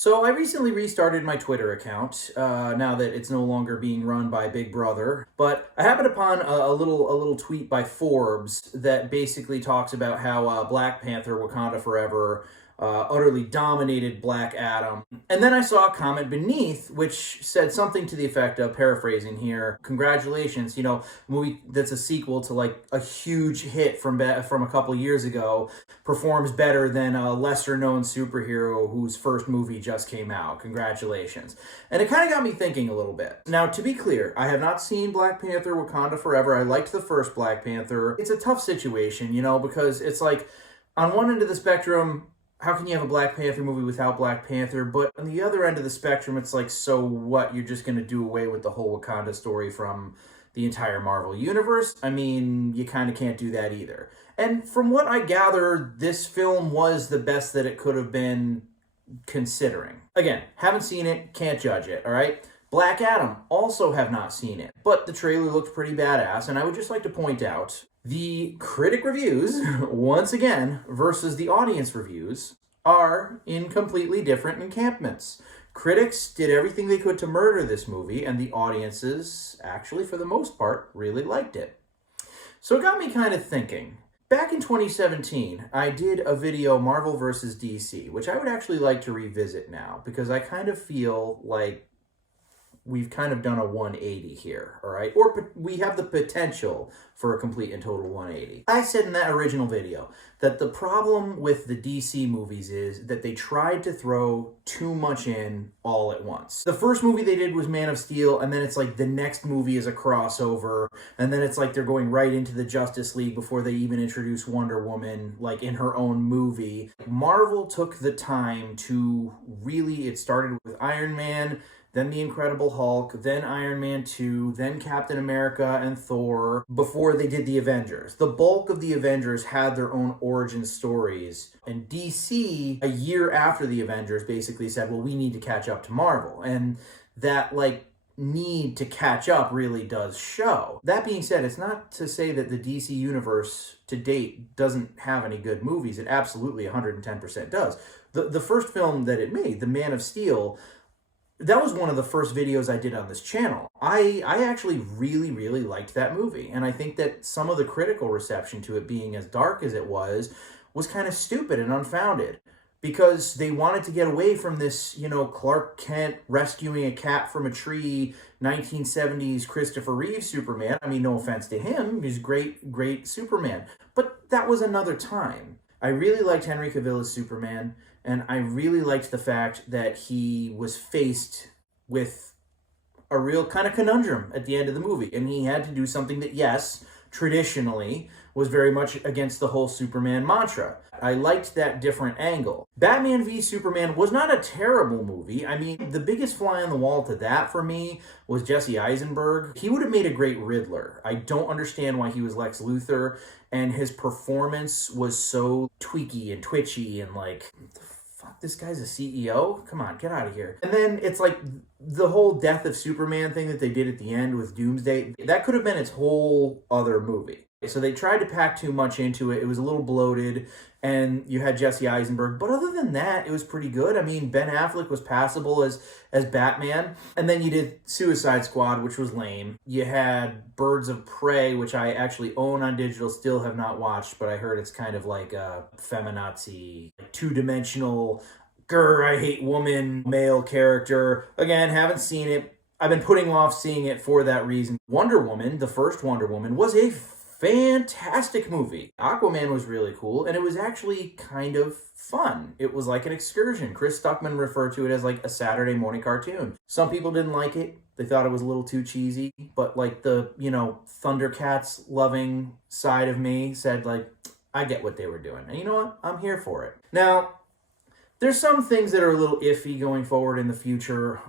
So I recently restarted my Twitter account now that it's no longer being run by Big Brother. But I happened upon a little tweet by Forbes that basically talks about how Black Panther: Wakanda Forever utterly dominated Black Adam. And then I saw a comment beneath which said something to the effect of, paraphrasing here, "Congratulations, movie that's a sequel to like a huge hit from a couple years ago performs better than a lesser known superhero whose first movie just came out. Congratulations." And it kind of got me thinking a little bit. Now, to be clear, I have not seen Black Panther: Wakanda Forever. I liked the first Black Panther. It's a tough situation, because it's like, on one end of the spectrum, how can you have a Black Panther movie without Black Panther? But on the other end of the spectrum, it's like, so what? You're just going to do away with the whole Wakanda story from the entire Marvel universe? I mean, you kind of can't do that either. And from what I gather, this film was the best that it could have been, considering. Again, haven't seen it, can't judge it, all right? Black Adam, also have not seen it, but the trailer looked pretty badass, and I would just like to point out the critic reviews, once again, versus the audience reviews, are in completely different encampments. Critics did everything they could to murder this movie, and the audiences, actually, for the most part, really liked it. So it got me kind of thinking. Back in 2017, I did a video, Marvel vs. DC, which I would actually like to revisit now, because I kind of feel like we've kind of done a 180 here, all right? Or we have the potential for a complete and total 180. I said in that original video that the problem with the DC movies is that they tried to throw too much in all at once. The first movie they did was Man of Steel, and then it's like the next movie is a crossover, and then it's like they're going right into the Justice League before they even introduce Wonder Woman, like in her own movie. Marvel took the time to really, it started with Iron Man, then The Incredible Hulk, then Iron Man 2, then Captain America and Thor, before they did the Avengers. The bulk of the Avengers had their own origin stories, and DC, a year after the Avengers, basically said, well, we need to catch up to Marvel. And that, need to catch up really does show. That being said, it's not to say that the DC universe to date doesn't have any good movies. It absolutely 110% does. The first film that it made, The Man of Steel, that was one of the first videos I did on this channel. I actually really, really liked that movie. And I think that some of the critical reception to it being as dark as it was kind of stupid and unfounded. Because they wanted to get away from this, Clark Kent rescuing a cat from a tree, 1970s Christopher Reeve Superman. I mean, no offense to him. He's great, great Superman. But that was another time. I really liked Henry Cavill as Superman. And I really liked the fact that he was faced with a real kind of conundrum at the end of the movie. And he had to do something that, yes, traditionally was very much against the whole Superman mantra. I liked that different angle. Batman v Superman was not a terrible movie. I mean, the biggest fly on the wall to that for me was Jesse Eisenberg. He would have made a great Riddler. I don't understand why he was Lex Luthor, and his performance was so tweaky and twitchy and fuck, this guy's a CEO? Come on, get out of here. And then it's like the whole Death of Superman thing that they did at the end with Doomsday. That could have been its whole other movie. So they tried to pack too much into it. It was a little bloated, and you had Jesse Eisenberg. But other than that, it was pretty good. I mean, Ben Affleck was passable as Batman. And then you did Suicide Squad, which was lame. You had Birds of Prey, which I actually own on digital, still have not watched, but I heard it's kind of like a feminazi, two-dimensional, grr, I hate woman, male character. Again, haven't seen it. I've been putting off seeing it for that reason. Wonder Woman, the first Wonder Woman, was a fantastic movie. Aquaman was really cool, and it was actually kind of fun. It was like an excursion. Chris Stuckman referred to it as like a Saturday morning cartoon. Some people didn't like it. They thought it was a little too cheesy, but the, Thundercats loving side of me said I get what they were doing. And you know what? I'm here for it. Now, there's some things that are a little iffy going forward in the future,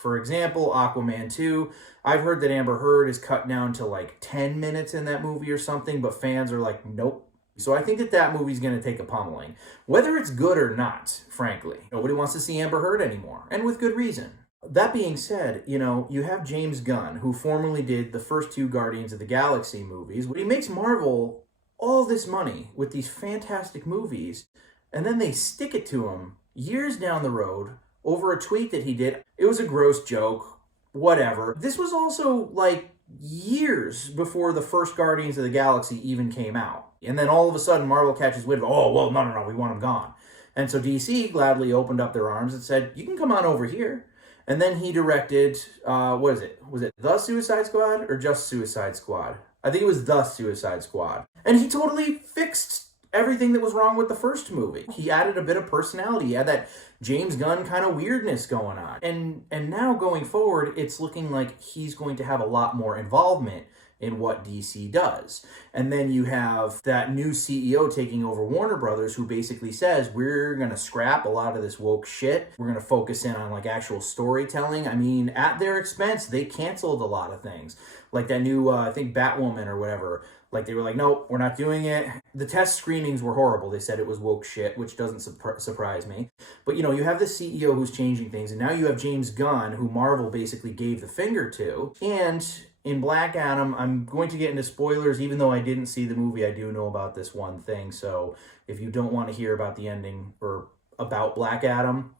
for example, Aquaman 2. I've heard that Amber Heard is cut down to 10 minutes in that movie or something, but fans are like, nope. So I think that movie's going to take a pummeling. Whether it's good or not, frankly. Nobody wants to see Amber Heard anymore, and with good reason. That being said, you have James Gunn, who formerly did the first two Guardians of the Galaxy movies. He makes Marvel all this money with these fantastic movies, and then they stick it to him years down the road over a tweet that he did. It was a gross joke, whatever. This was also like years before the first Guardians of the Galaxy even came out. And then all of a sudden Marvel catches wind of, oh, well, no, we want him gone. And so DC gladly opened up their arms and said, you can come on over here. And then he directed, what is it? Was it The Suicide Squad or just Suicide Squad? I think it was The Suicide Squad. And he totally fixed everything that was wrong with the first movie. He added a bit of personality. He had that James Gunn kind of weirdness going on. And now going forward, it's looking like he's going to have a lot more involvement in what DC does. And then you have that new CEO taking over Warner Brothers who basically says, we're going to scrap a lot of this woke shit. We're going to focus in on like actual storytelling. I mean, at their expense, they canceled a lot of things. Like that new, I think Batwoman or whatever. Like they were like, nope, we're not doing it. The test screenings were horrible. They said it was woke shit, which doesn't surprise me. But you know, you have the CEO who's changing things, and now you have James Gunn, who Marvel basically gave the finger to. And in Black Adam, I'm going to get into spoilers, even though I didn't see the movie. I do know about this one thing. So if you don't want to hear about the ending or about Black Adam,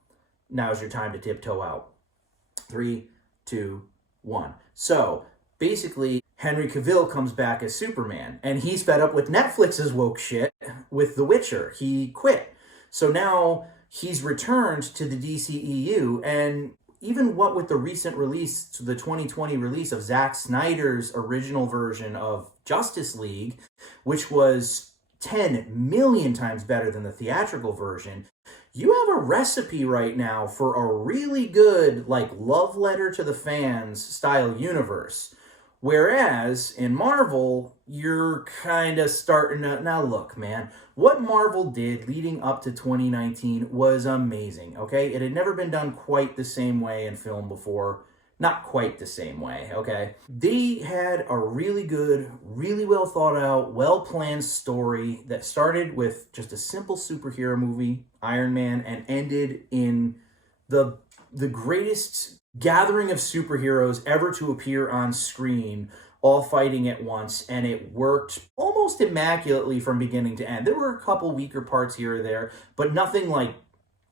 now's your time to tiptoe out. 3, 2, 1. So basically, Henry Cavill comes back as Superman, and he's fed up with Netflix's woke shit with The Witcher. He quit. So now he's returned to the DCEU, and even what with the recent release, the 2020 release of Zack Snyder's original version of Justice League, which was 10 million times better than the theatrical version, you have a recipe right now for a really good, like, love letter to the fans style universe. Whereas in Marvel, you're kind of starting to... Now look, man, what Marvel did leading up to 2019 was amazing, okay? It had never been done quite the same way in film before. Not quite the same way, okay? They had a really good, really well thought out, well-planned story that started with just a simple superhero movie, Iron Man, and ended in the greatest gathering of superheroes ever to appear on screen, all fighting at once, and it worked almost immaculately from beginning to end. There were a couple weaker parts here or there, but nothing like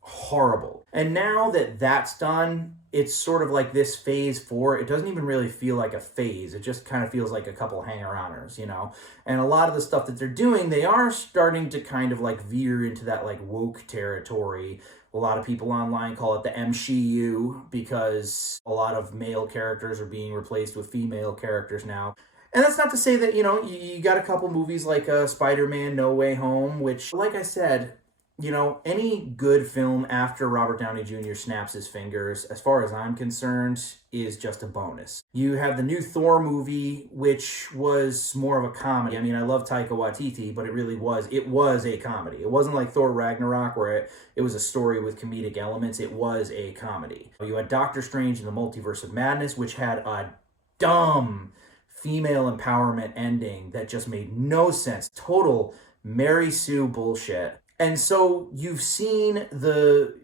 horrible. And now that that's done, it's sort of like this phase 4. It doesn't even really feel like a phase. It just kind of feels like a couple hanger-oners, you know? And a lot of the stuff that they're doing, they are starting to kind of like veer into that like woke territory. A lot of people online call it the MCU because a lot of male characters are being replaced with female characters now. And that's not to say that, you know, you got a couple movies like Spider-Man No Way Home, which, like I said, you know, any good film after Robert Downey Jr. snaps his fingers, as far as I'm concerned, is just a bonus. You have the new Thor movie, which was more of a comedy. I mean, I love Taika Waititi, but it was a comedy. It wasn't like Thor Ragnarok, where it was a story with comedic elements. It was a comedy. You had Doctor Strange in the Multiverse of Madness, which had a dumb female empowerment ending that just made no sense. Total Mary Sue bullshit. And so you've seen the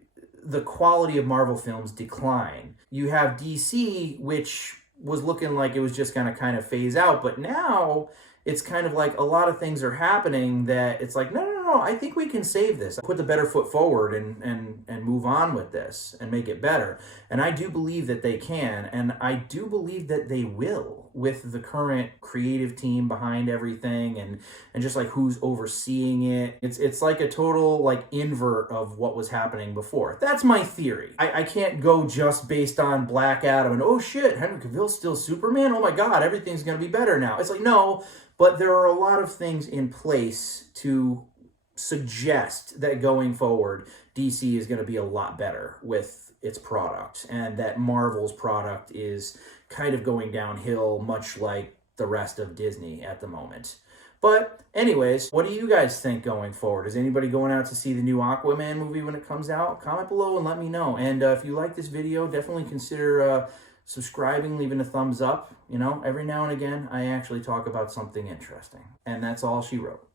quality of Marvel films decline. You have DC, which was looking like it was just going to kind of phase out, but now it's kind of like a lot of things are happening that it's like, no, I think we can save this. Put the better foot forward and move on with this and make it better. And I do believe that they can, and I do believe that they will with the current creative team behind everything and just like who's overseeing it. It's like a total like invert of what was happening before. That's my theory. I can't go just based on Black Adam and, oh shit, Henry Cavill's still Superman? Oh my god, everything's going to be better now. It's like, no, but there are a lot of things in place to suggest that going forward, DC is going to be a lot better with its product, and that Marvel's product is kind of going downhill, much like the rest of Disney at the moment. But anyways, what do you guys think going forward? Is anybody going out to see the new Aquaman movie when it comes out? Comment below and let me know. And if you like this video, definitely consider subscribing, leaving a thumbs up. You know, every now and again, I actually talk about something interesting. And that's all she wrote.